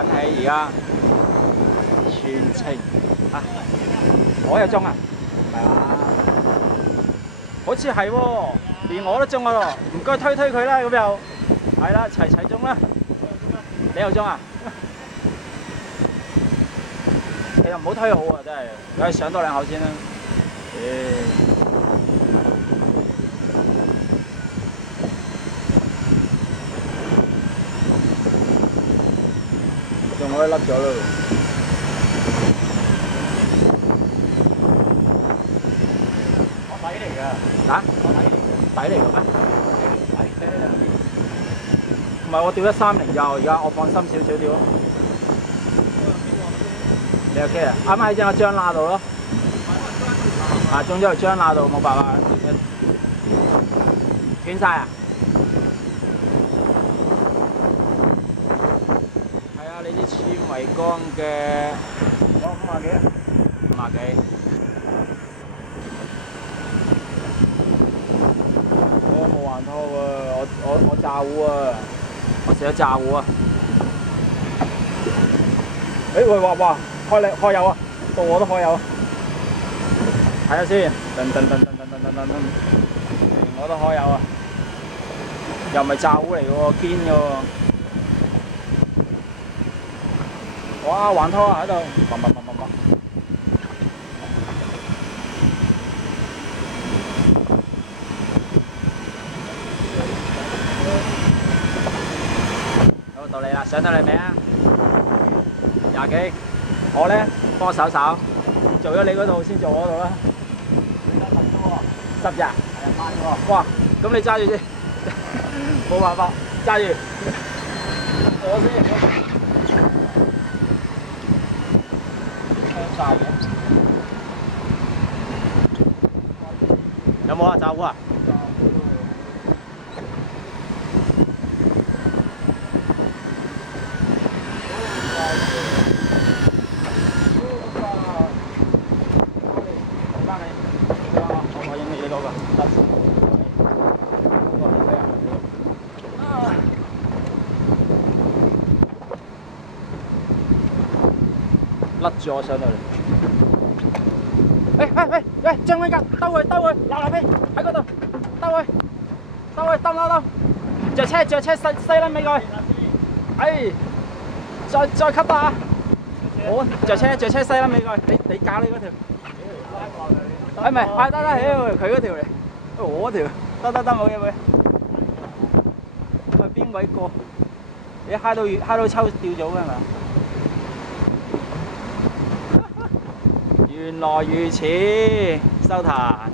緊起而家全程啊！我又中啊？唔係嘛？好似係喎，連我都中喎，唔該推佢啦，咁又係啦，齊中啦。你又中啊？其實唔好推好啊，真係，梗係上多兩口先啦。仲可以甩咗咯。我底嚟㗎。嚇？我底嚟㗎咩？底呢兩邊。唔係我釣130右，而家我放心少少釣咯。你 OK 啊？啱啱喺正個張罅度咯。啊，中咗條張罅度冇辦法，斷晒啊！係啊，你啲纖維缸嘅，我50幾啊，50幾。我冇環拖喎，我炸糊啊，我食咗炸糊啊。喂，哇！開油啊！到我都開油啊！睇下先，噔，我都開油啊！又唔係炸糊嚟嘅喎，堅嘅喎。哇！環拖喺度，好到你啦，上得嚟未啊？20幾。我咧幫手做咗你嗰度先做我嗰度啦。10隻。係啊，慢喎。哇！咁你揸住先，冇辦法，揸住。我先。香晒嘅。有冇啊？炸糊啊？甩咗我上到嚟。喂，張威格，兜佢，立飛喺嗰度，兜。着車西撚尾佢。再吸啊！好，着車西撚尾佢，你搞你嗰條。唔係，得，佢嗰條嚟，我嗰條，得，冇嘢。喂，邊位過？你嗨到抽掉咗㗎係咪？原來如此，收壇。